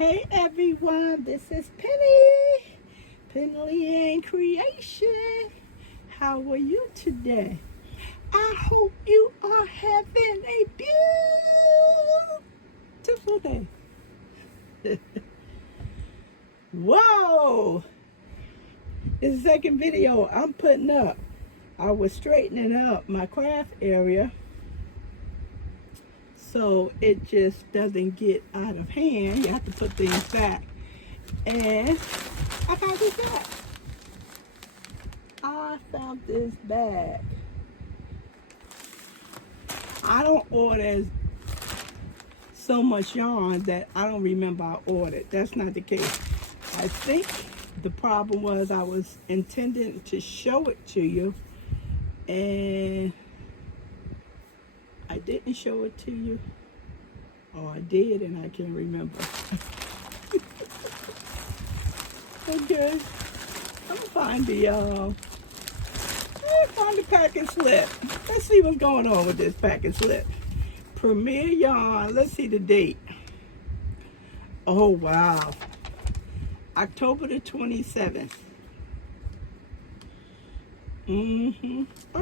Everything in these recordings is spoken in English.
Hey everyone, this is Penny, Penley-Ann Creation. How are you today? I hope you are having a beautiful day. Whoa! This is the second video I'm putting up. I was straightening up my craft area so it just doesn't get out of hand. You have to put things back. And I found this bag. I found this bag. I don't order so much yarn that I don't remember I ordered. That's not the case. I think the problem was I was intending to show it to you and I didn't show it to you. Or I did and I can't remember. Okay. I'm gonna find the packing slip. Let's see what's going on with this packing slip. Premier Yarn. Let's see the date. Oh wow. October the 27th. Oh,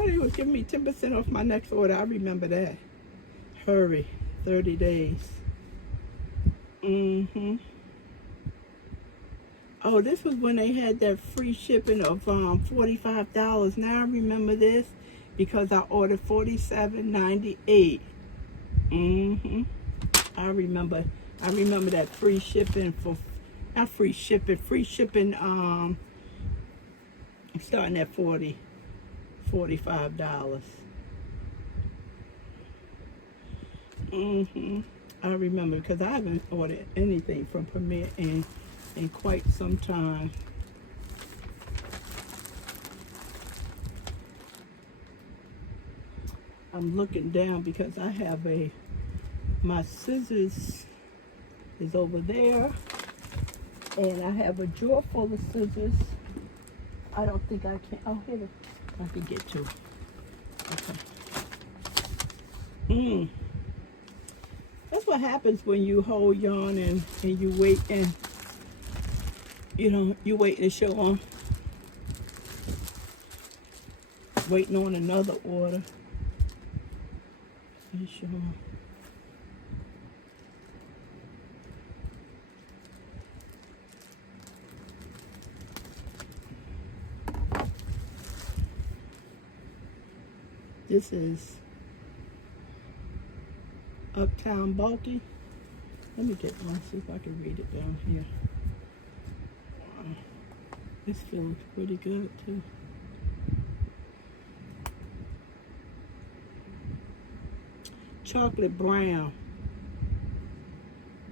they was giving me 10% off my next order. I remember that. Hurry. 30 days. Oh, this was when they had that free shipping of $45. Now I remember this because I ordered $47.98. I remember that free shipping for not free shipping starting at $45. I remember because I haven't ordered anything from Penley-Ann in quite some time. I'm looking down because I have my scissors is over there and I have a drawer full of scissors. I don't think I can, oh here, I can get to it. Okay. That's what happens when you hold yarn and you wait and you waiting to show on, waiting on another order. You show on. This is Uptown Bulky. Let me get one, see if I can read it down here. Wow. This feels pretty good too. Chocolate brown.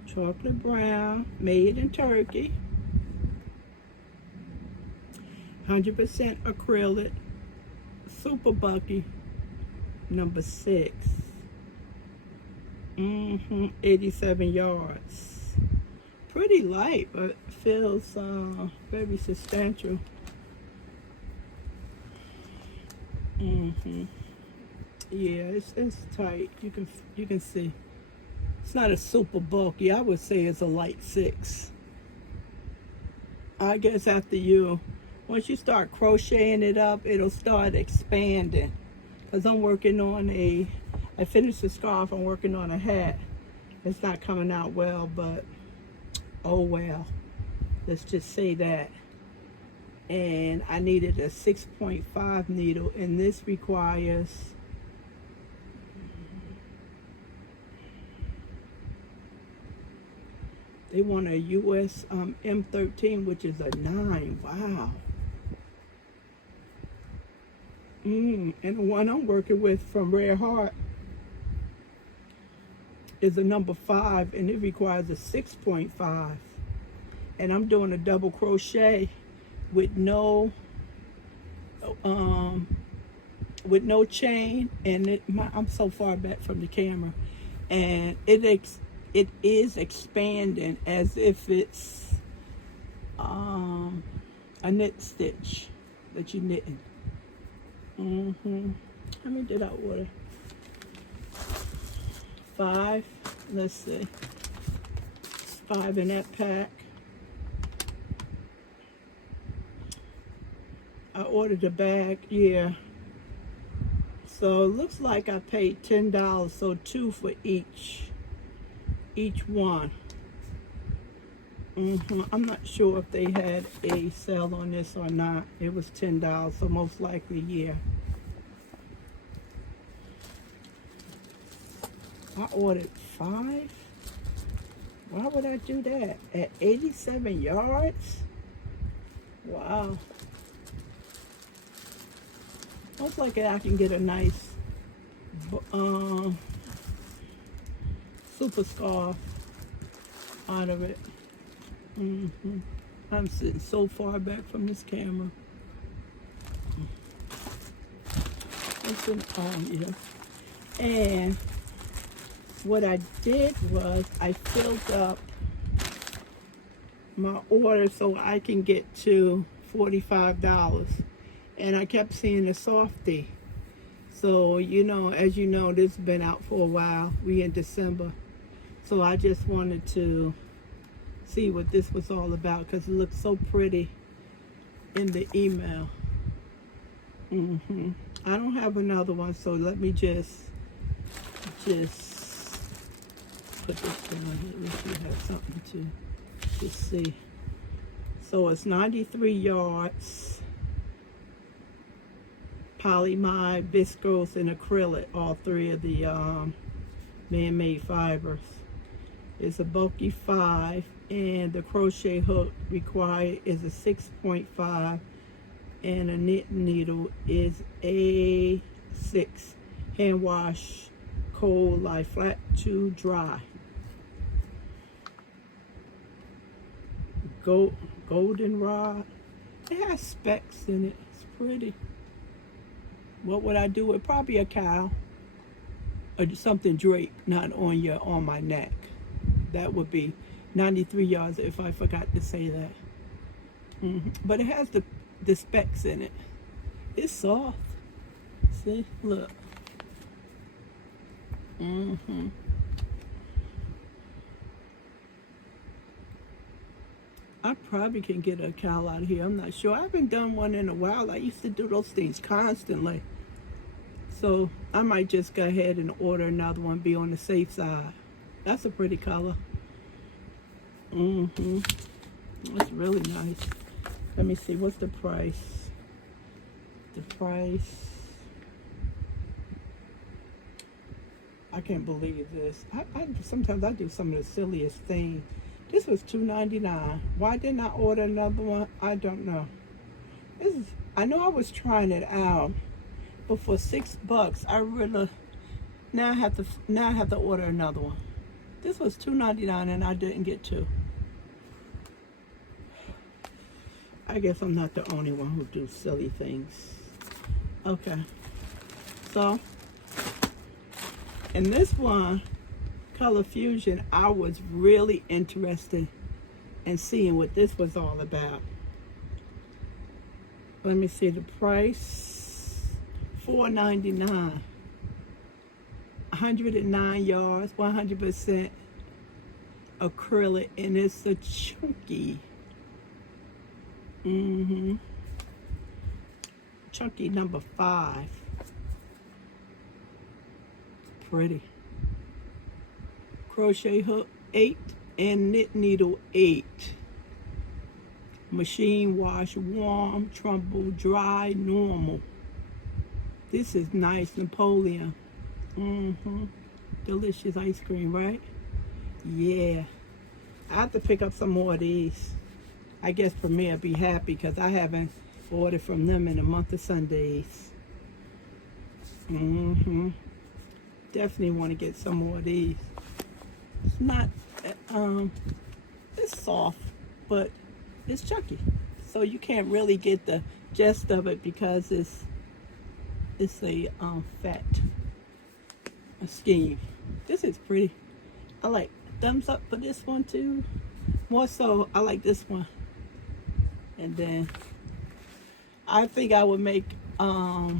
Chocolate brown, made in Turkey. 100% acrylic. Super bulky. Number 6. 87 yards. Pretty light, but feels very substantial. Yeah, it's tight. You can see. It's not a super bulky. I would say it's a light 6. I guess once you start crocheting it up, it'll start expanding. Because I'm working on I finished the scarf, I'm working on a hat. It's not coming out well, but oh well. Let's just say that. And I needed a 6.5 needle, and this requires they want a US M13, which is a 9. Wow. And the one I'm working with from Rare Heart is a number 5, and it requires a 6.5. And I'm doing a double crochet with no chain, and I'm so far back from the camera, and it is expanding as if it's a knit stitch that you're knitting. How many did I order? 5. Let's see. 5 in that pack. I ordered a bag, yeah. So it looks like I paid $10, so 2 for each one. I'm not sure if they had a sale on this or not. It was $10, so most likely, yeah. I ordered 5. Why would I do that? At 87 yards? Wow. Most likely I can get a nice super scarf out of it. I'm sitting so far back from this camera. Listen, yeah. And what I did was I filled up my order so I can get to $45. And I kept seeing the softie. So, you know, as you know, this has been out for a while. We in December. So I just wanted to see what this was all about because it looked so pretty in the email. I don't have another one, so let me just put this down here. Let me have something to see. So it's 93 yards. Polyamide, viscose, and acrylic, all 3 of the man-made fibers. It's a bulky 5, and the crochet hook required is a 6.5, and a knit needle is a 6. Hand wash, cold, lie flat to dry. Golden rod. It has specks in it. It's pretty. What would I do with? Probably a cow or something draped, not on my neck. That would be 93 yards if I forgot to say that. But it has the specs in it. It's soft. See, look. I probably can get a cowl out of here. I'm not sure. I haven't done one in a while. I used to do those things constantly. So I might just go ahead and order another one, be on the safe side. That's a pretty color. It's really nice. Let me see, what's the price? I can't believe this. Sometimes I do some of the silliest things. This was $2.99. Why didn't I order another one? I don't know. I know I was trying it out, but for $6, I really now I have to order another one. This was $2.99 and I didn't get 2. I guess I'm not the only one who do silly things. Okay. So, in this one, Color Fusion, I was really interested in seeing what this was all about. Let me see the price. $4.99. 109 yards, 100% acrylic, and it's a chunky. Chunky number 5. It's pretty. Crochet hook 8 and knit needle 8. Machine wash, warm, trumble, dry, normal. This is nice. Napoleon. Delicious ice cream, right? Yeah. I have to pick up some more of these. I guess Premier will be happy because I haven't ordered from them in a month of Sundays. Definitely want to get some more of these. It's not, it's soft, but it's chunky. So you can't really get the gist of it because it's a fat scheme. This is pretty. I like thumbs up for this one too. More so, I like this one. And then I think I would make a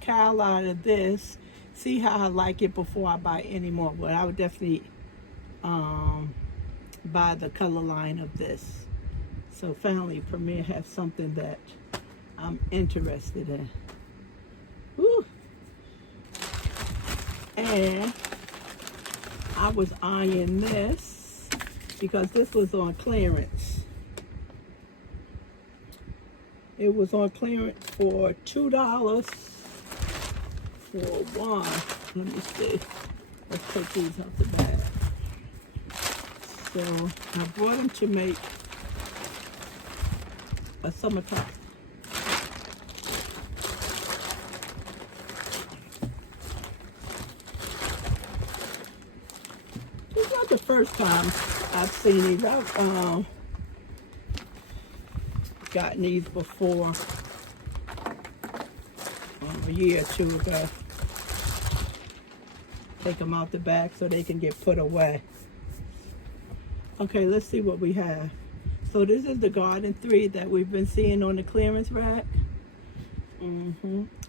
cowl out of this. See how I like it before I buy any more. But I would definitely by the color line of this. So finally, Premier has something that I'm interested in. Woo. And I was eyeing this because this was on clearance. It was on clearance for $2 for one. Let me see. Let's take these out the bag. So I brought them to make a summertime. It's not the first time I've seen these. I've gotten these before, a year or two ago. Take them out the back so they can get put away. Okay, let's see what we have. So this is the Garden 3 that we've been seeing on the clearance rack.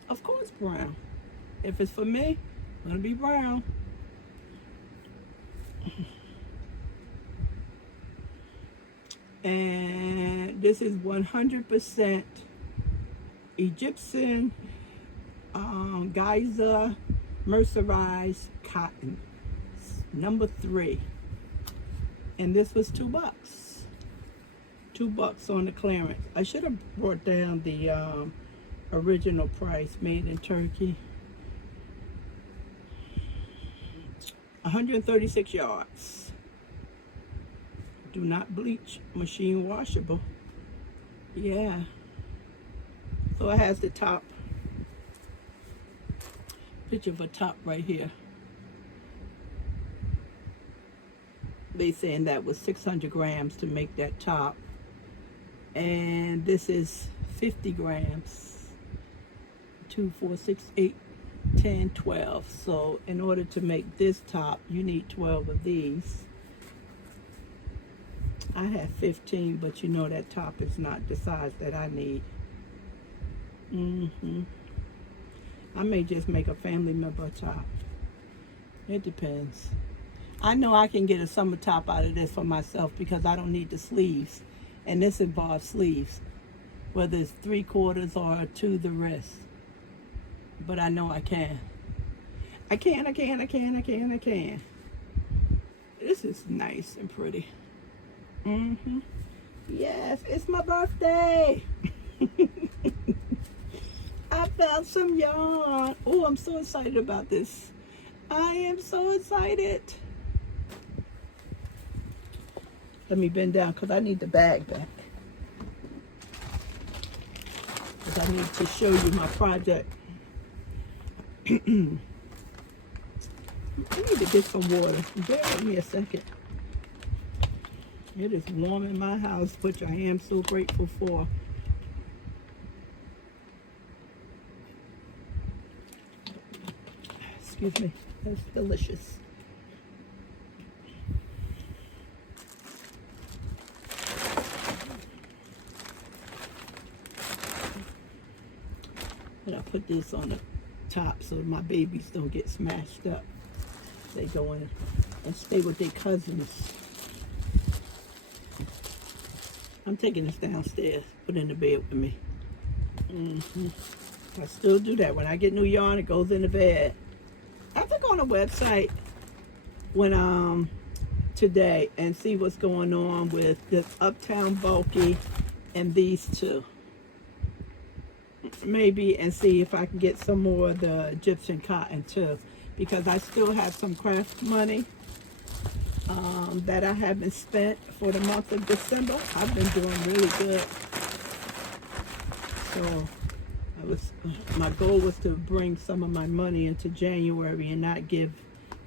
Of course brown. If it's for me, it's gonna be brown. And this is 100% Egyptian Geyser mercerized cotton, number 3. And this was $2. $2 on the clearance. I should have brought down the original price, made in Turkey. 136 yards. Do not bleach, machine washable. Yeah. So it has the top, picture of a top right here. They saying that was 600 grams to make that top. And this is 50 grams. 2, 4, 6, 8, 10, 12. So in order to make this top, you need 12 of these. I have 15, but you know that top is not the size that I need. I may just make a family member top. It depends. I know I can get a summer top out of this for myself because I don't need the sleeves. And this involves sleeves, whether it's 3/4 or to the wrist. But I know I can. I can. This is nice and pretty. Yes, it's my birthday. I found some yarn. Oh, I'm so excited about this. I am so excited. Let me bend down because I need the bag back. Because I need to show you my project. I need to get some water. Bear with me a second. It is warm in my house, which I am so grateful for. Excuse me. That's delicious. And I put this on the top so my babies don't get smashed up. They go in and stay with their cousins. I'm taking this downstairs, put it in the bed with me. I still do that. When I get new yarn, it goes in the bed. I have to go on the website when today and see what's going on with this Uptown Bulky and these two. Maybe, and see if I can get some more of the Egyptian cotton too, because I still have some craft money that I haven't spent for the month of December. I've been doing really good. So my goal was to bring some of my money into January and not give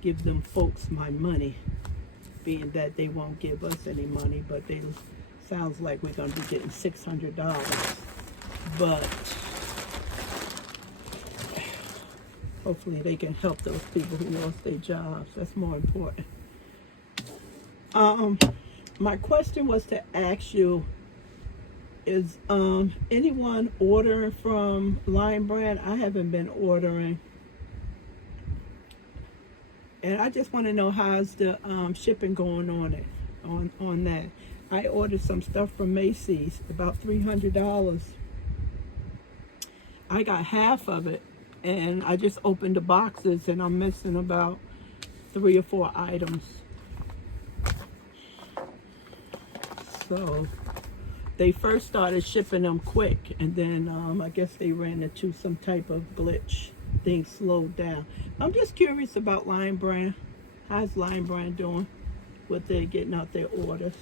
them folks my money, being that they won't give us any money, but they sounds like we're going to be getting $600. But hopefully they can help those people who lost their jobs. That's more important. My question was to ask you, is anyone ordering from Lion Brand? I haven't been ordering. And I just want to know how's the shipping going on it. on that. I ordered some stuff from Macy's, about $300. I got half of it, and I just opened the boxes, and I'm missing about 3 or 4 items. So they first started shipping them quick, and then I guess they ran into some type of glitch. Things slowed down. I'm just curious about Lion Brand. How's Lion Brand doing? What they're getting out their orders.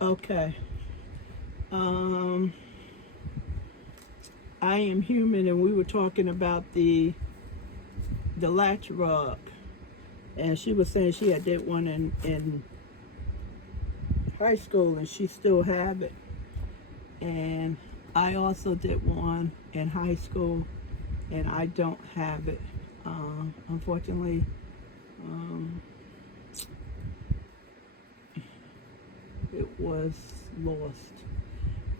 Okay. I Am Human, and we were talking about the Latch rug, and she was saying she had did one in high school, and she still have it. And I also did one in high school, and I don't have it. Unfortunately, it was lost.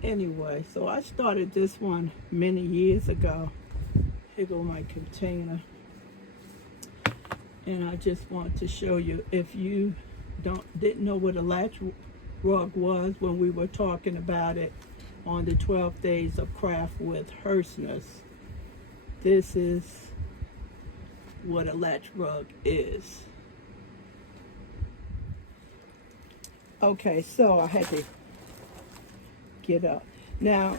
Anyway, so I started this one many years ago. Here go my container. And I just want to show you, if you didn't know what a latch rug was when we were talking about it on the 12 Days of Craft with Hersness, this is what a latch rug is. Okay, so I had to get up. Now,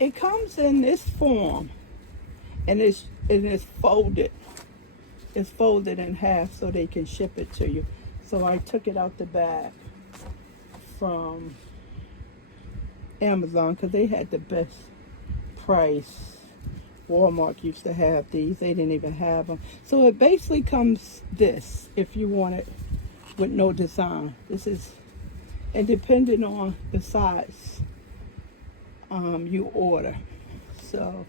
it comes in this form, and it's folded. It's folded in half so they can ship it to you. So I took it out the bag from Amazon because they had the best price. Walmart used to have these. They didn't even have them. So it basically comes this, if you want it with no design. This is, and depending on the size you order. So,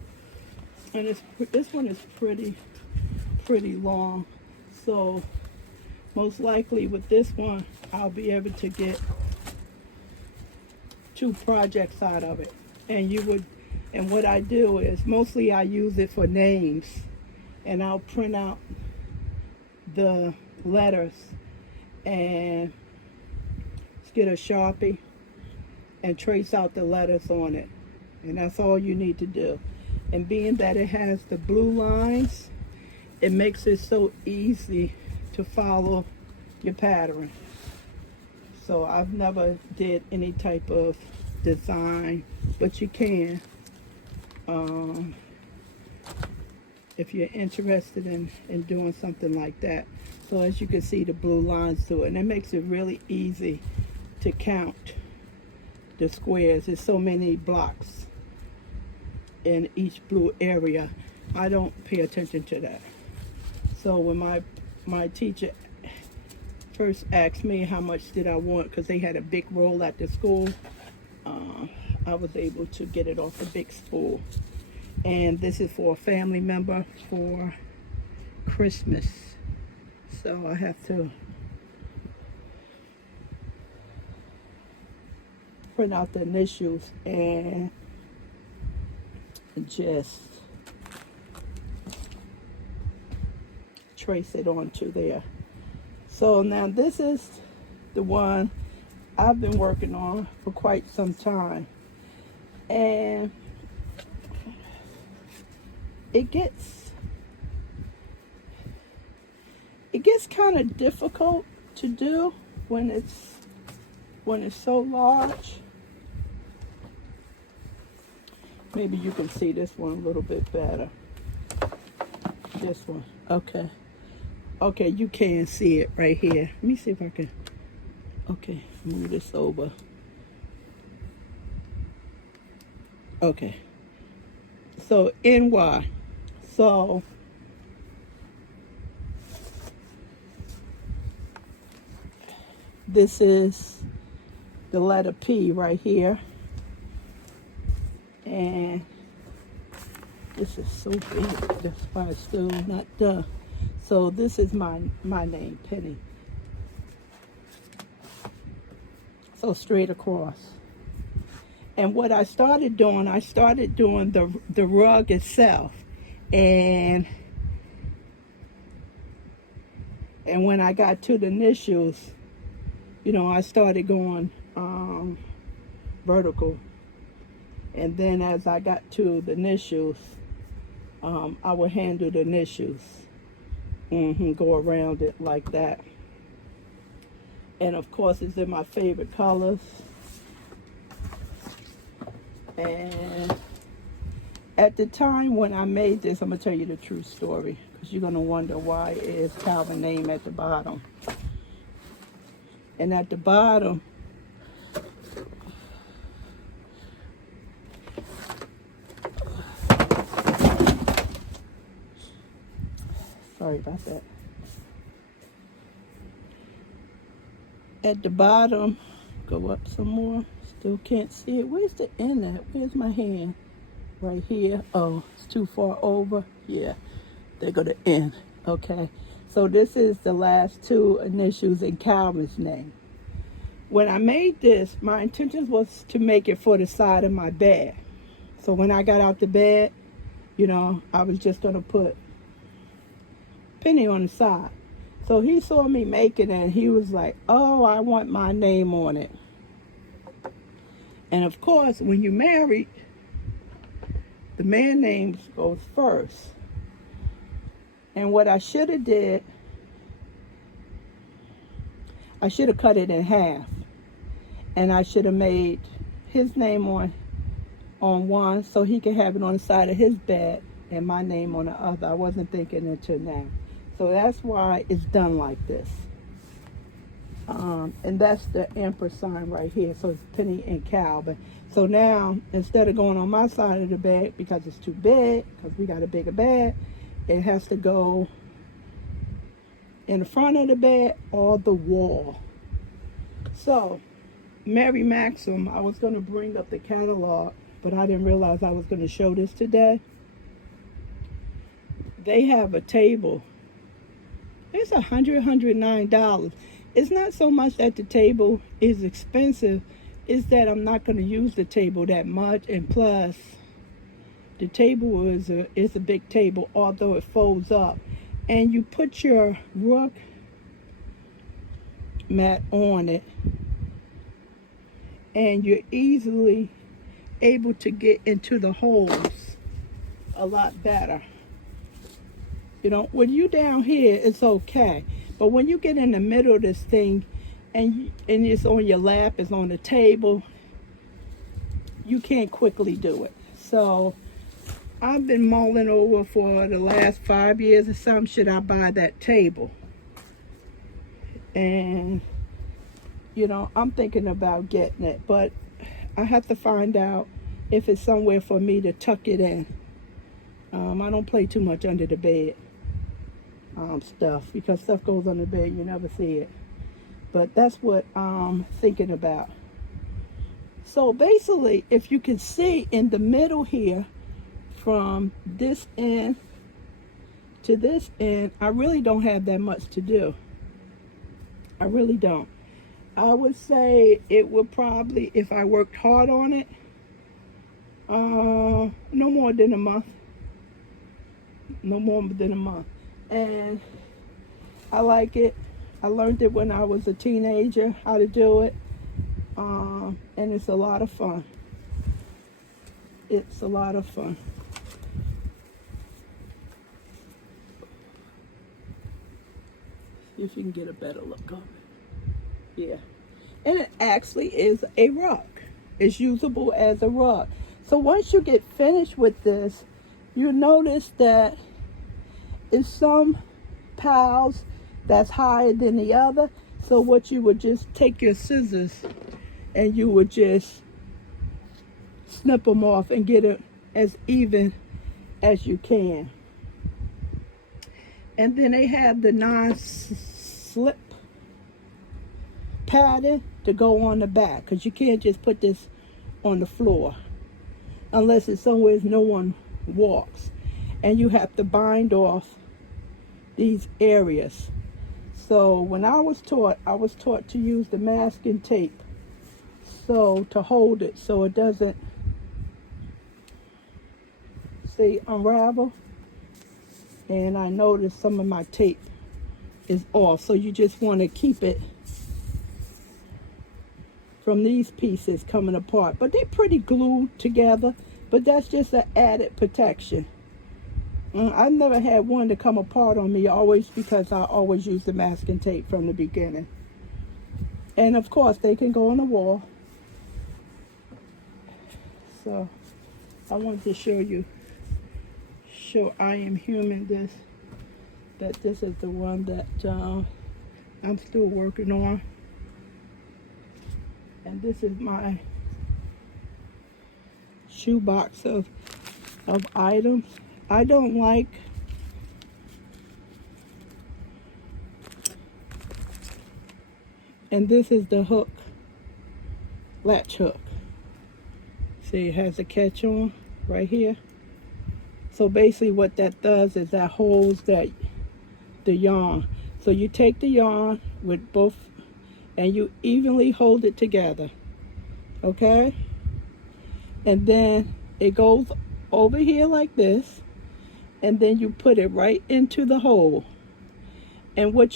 and this one is pretty long. So most likely with this one, I'll be able to get 2 projects out of it. And what I do is, mostly I use it for names, and I'll print out the letters and get a Sharpie and trace out the letters on it. And that's all you need to do. And being that it has the blue lines, it makes it so easy to follow your pattern. So I've never did any type of design, but you can if you're interested in doing something like that. So as you can see, the blue lines to it, and it makes it really easy to count the squares. There's so many blocks in each blue area. I don't pay attention to that. So when my teacher first asked me how much did I want, because they had a big roll at the school, I was able to get it off the big spool. And this is for a family member for Christmas. So I have to print out the initials and just trace it onto there. So now this is the one I've been working on for quite some time, and it gets kind of difficult to do when it's so large. Maybe you can see this one a little bit better. This one, okay. Okay, you can see it right here. Let me see if I can, okay, move this over. Okay, so NY. So this is the letter P right here. And this is so big, that's why it's still not done. So this is my name, Penny. So straight across. And what I started doing the rug itself. And And when I got to the initials, you know, I started going vertical. And then as I got to the initials, I would handle the initials. Go around it like that. And of course, it's in my favorite colors. And at the time when I made this, I'm going to tell you the true story, because you're going to wonder why is Calvin's name at the bottom. And at the bottom, sorry about that. At the bottom, go up some more. Still can't see it. Where's the end at? Where's my hand? Right here. Oh, it's too far over. Yeah, they go to end. Okay. So this is the last two initials in Calvin's name. When I made this, my intention was to make it for the side of my bed. So when I got out the bed, you know, I was just going to put Penny on the side. So he saw me making it and he was like, oh, I want my name on it. And of course, when you're married, the man name goes first. And what I should have did, I should have cut it in half. And I should have made his name on one so he could have it on the side of his bed and my name on the other. I wasn't thinking until now. So that's why it's done like this. And that's the Emperor sign right here. So it's Penny and Calvin. So now, instead of going on my side of the bed because it's too big, because we got a bigger bed, it has to go in the front of the bed or the wall. So, Mary Maxim, I was going to bring up the catalog, but I didn't realize I was going to show this today. They have a table. It's $109. It's not so much that the table is expensive, it's that I'm not going to use the table that much, and plus, the table is a big table, although it folds up. And you put your rug mat on it, and you're easily able to get into the holes a lot better. You know, when you down here, it's okay. But when you get in the middle of this thing and it's on your lap, it's on the table, you can't quickly do it. So I've been mulling over for the last 5 years or something, should I buy that table? And, you know, I'm thinking about getting it, but I have to find out if it's somewhere for me to tuck it in. I don't play too much under the bed stuff, because stuff goes on the bed, you never see it. But that's what I'm thinking about. So basically, if you can see in the middle here, from this end to this end, I really don't have that much to do. I really don't. I would say it would probably, if I worked hard on it, no more than a month. No more than a month. And I like it. I learned it when I was a teenager, how to do it. And it's a lot of fun. It's a lot of fun. See if you can get a better look of it. Yeah. And it actually is a rug. It's usable as a rug. So once you get finished with this, you'll notice that it's some piles that's higher than the other. So what you would just take your scissors and you would just snip them off and get it as even as you can. And then they have the non-slip padding to go on the back, because you can't just put this on the floor unless it's somewhere no one walks. And you have to bind off these areas. So when I was taught to use the masking tape so to hold it so it doesn't, say, unravel. And I noticed some of my tape is off. So you just want to keep it from these pieces coming apart. But they're pretty glued together, but that's just an added protection. I've never had one to come apart on me, always, because I always use the masking tape from the beginning. And of course, they can go on the wall. So I wanted to show I Am Human that this is the one that I'm still working on. And this is my shoebox of items. I don't like and this is the hook, latch hook. See, it has a catch on right here. So basically what that does is that holds the yarn. So you take the yarn with both and you evenly hold it together, okay? And then it goes over here like this, and then you put it right into the hole. And what's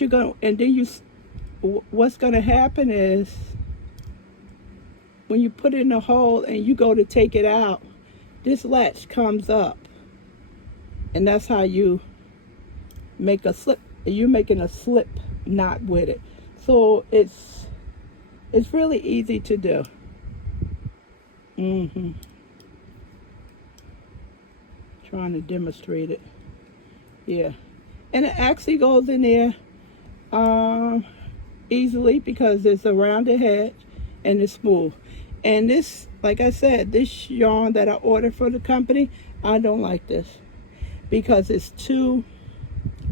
gonna happen is when you put it in the hole and you go to take it out, this latch comes up, and that's how you make a slip. You're making a slip knot with it. So it's really easy to do. Trying to demonstrate it. Yeah. And it actually goes in there easily because it's a rounded head and it's smooth. And this, like I said, this yarn that I ordered for the company, I don't like this because it's too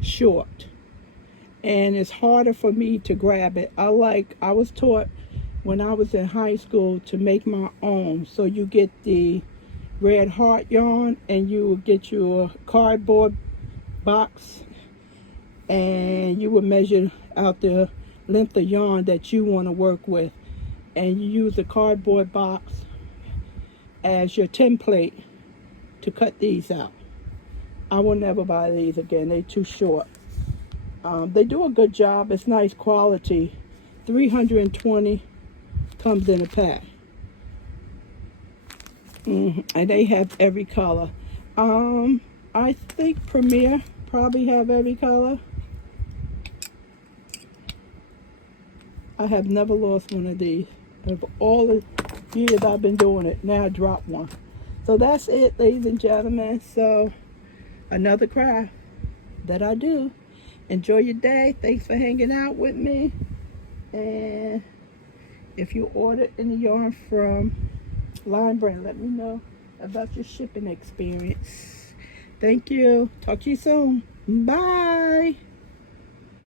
short and it's harder for me to grab it. I was taught when I was in high school to make my own. So you get the red heart yarn and you get your cardboard box and you would measure out the length of yarn that you want to work with, and you use the cardboard box as your template to cut these out. I will never buy these again. They're too short. They do a good job. It's nice quality. 320 comes in a pack. And they have every color. I think Premier probably have every color. I have never lost one of these. Of all the years I've been doing it, now I dropped one. So that's it, ladies and gentlemen. So another craft that I do. Enjoy your day. Thanks for hanging out with me. And if you order any yarn from Line Brand, let me know about your shipping experience. Thank you. Talk to you soon. Bye.